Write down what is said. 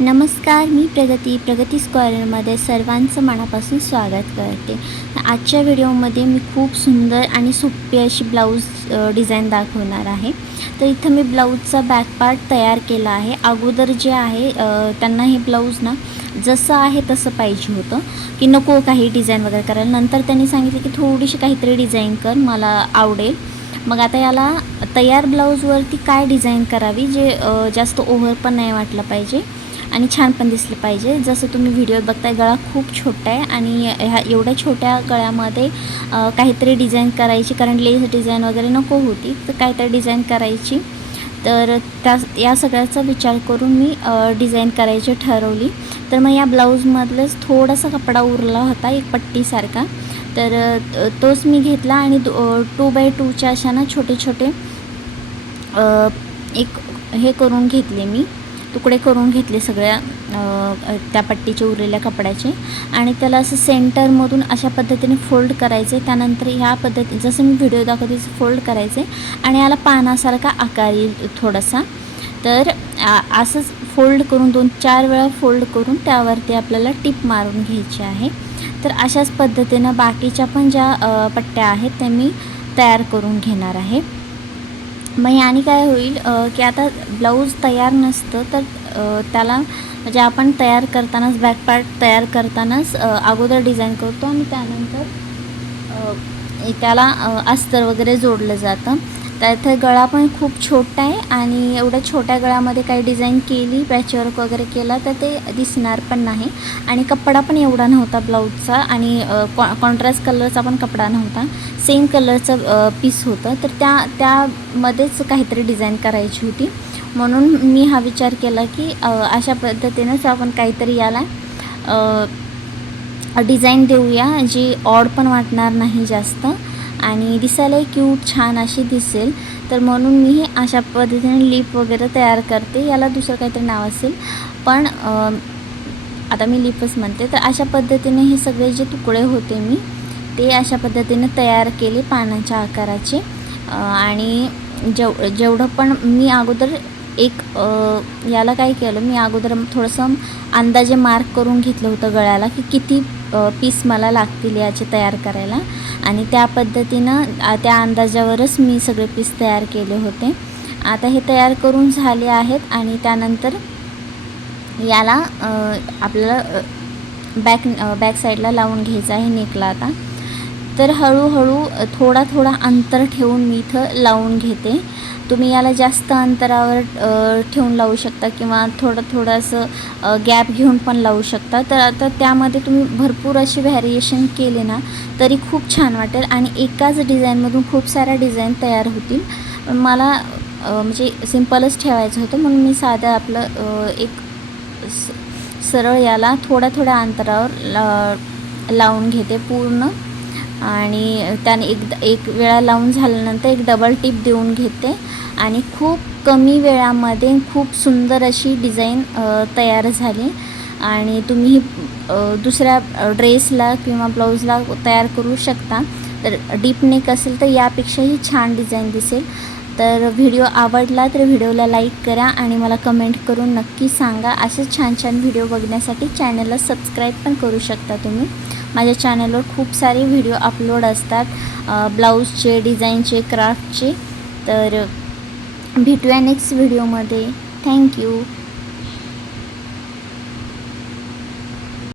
नमस्कार, मी प्रगती स्क्वेअरमध्ये सर्वांचं मनापासून स्वागत करते। आजच्या व्हिडिओमध्ये मी खूप सुंदर आणि सोपी अशी ब्लाऊज डिझाईन दाखवणार आहे। तर इथं मी ब्लाऊजचा बॅक पार्ट तयार केला आहे। अगोदर जे आहे त्यांना हे ब्लाऊज ना जसं आहे तसं पाहिजे होतं, की नको काही डिझाईन वगैरे करायला। नंतर त्यांनी सांगितलं की थोडीशी काहीतरी डिझाईन कर, मला आवडेल। मग आता याला तयार ब्लाऊजवरती काय डिझाईन करावी जे जास्त ओव्हर पण नाही वाटलं पाहिजे आणि छान पण दिसलं पाहिजे। जसं तुम्ही व्हिडिओ बघताय, गळा खूप छोटा आहे आणि ह्या एवढ्या छोट्या गळ्यामध्ये काहीतरी डिझाईन करायची, कारण लेस डिझाईन वगैरे नको होती, तर काहीतरी डिझाईन करायची। तर या सगळ्याचा विचार करून मी डिझाईन करायची ठरवली। तर मग या ब्लाऊजमधलंच थोडासा कपडा उरला होता, एक पट्टीसारखा, तर तोच मी घेतला आणि 2x2च्या अशा ना छोटे छोटे एक हे करून घेतले, मी तुकडे करून घेतले सगळ्या त्या पट्टीचे उरलेल्या कपड्याचे, आणि त्याला असं सेंटरमधून अशा पद्धतीने फोल्ड करायचे। त्यानंतर ह्या पद्धती जसं मी व्हिडिओ दाखवते तसं फोल्ड करायचे आणि याला पानासारखा आकार येईल थोडासा। तर असंच फोल्ड करून 2-4 वेळा फोल्ड करून त्यावरती आपल्याला टिप मारून घ्यायची आहे। तर अशाच पद्धतीनं बाकीच्या पण ज्या पट्ट्या आहेत त्या मी तयार करून घेणार आहे। मग याने काय होईल की आता ब्लाऊज तयार नसतं तर त्याला म्हणजे आपण तयार करतानाच बॅक पार्ट तयार करतानाच अगोदर डिझाईन करतो आणि त्यानंतर त्याला अस्तर वगैरे जोडलं जातं। त्यात गळा पण खूप छोटा आहे आणि एवढ्या छोट्या गळ्यामध्ये काही डिझाईन केली, पॅचवर्क वगैरे केला तर ते दिसणार पण नाही। आणि कपडा पण एवढा नव्हता ब्लाऊजचा, आणि कॉन्ट्रास्ट कलरचा पण कपडा नव्हता, सेम कलरचं पीस होतं। तर त्यामध्येच काहीतरी डिझाईन करायची होती, म्हणून मी हा विचार केला की अशा पद्धतीनंच आपण काहीतरी याला डिझाईन देऊया, जी ऑड पण वाटणार नाही जास्त आणि दिसायलाही क्यूट छान अशी दिसेल। तर म्हणून मी हे अशा पद्धतीने लिप वगैरे तयार करते। याला दुसरं काहीतरी नाव असेल, पण आता मी लिपच म्हणते। तर अशा पद्धतीने हे सगळे जे तुकडे होते मी ते अशा पद्धतीने तयार केले पानाच्या आकाराचे। आणि जेवढं पण मी अगोदर याला काय केलं, मी अगोदर थोडंसं अंदाजे मार्क करून घेतलं होतं गळ्याला, की किती पीस मला लागतील याचे तयार करायला, आणि त्या पद्धतीनं त्या अंदाजावरच मी सगळे पीस तयार केले होते। आता हे तयार करून झाले आहेत आणि त्यानंतर याला आपल्याला बॅक साईडला लावून घ्यायचं आहे नेकला। आता तर हळूहळू थोडा अंतर ठेवून मी इथं लावून घेते। तुम्ही याला जास्त अंतरावर ठेवून लावू शकता किंवा थोडं असं गॅप घेऊन पण लावू शकता। तर आता त्यामध्ये तुम्ही भरपूर अशी व्हॅरिएशन केले ना तरी खूप छान वाटेल आणि एकाच डिझाईनमधून खूप साऱ्या डिझाईन तयार होतील। मला म्हणजे सिम्पलच ठेवायचं होतं, म्हणून मी साधं आपलं एक सरळ याला थोड्या अंतरावर लावून घेते पूर्ण, आणि त्याने एक वेळा लावून झाल्यानंतर एक डबल टिप देऊन घेते आणि खूप कमी वेळामध्ये खूप सुंदर अशी डिझाईन तयार झाली। आणि तुम्ही दुसऱ्या ड्रेसला किंवा ब्लाऊजला तयार करू शकता। तर डीप नेक असेल तर यापेक्षाही छान डिझाईन दिसेल। तर व्हिडिओ आवडला तर व्हिडिओला लाईक करा आणि मला कमेंट करून नक्की सांगा। असेच छान व्हिडिओ बघण्यासाठी चॅनलला सबस्क्राईब पण करू शकता तुम्ही। माझ्या चॅनलवर खूप सारे व्हिडिओ अपलोड असतात ब्लाऊजचे, डिझाईनचे, क्राफ्टचे। तर भेटूया नेक्स्ट व्हिडिओमध्ये। थँक्यू।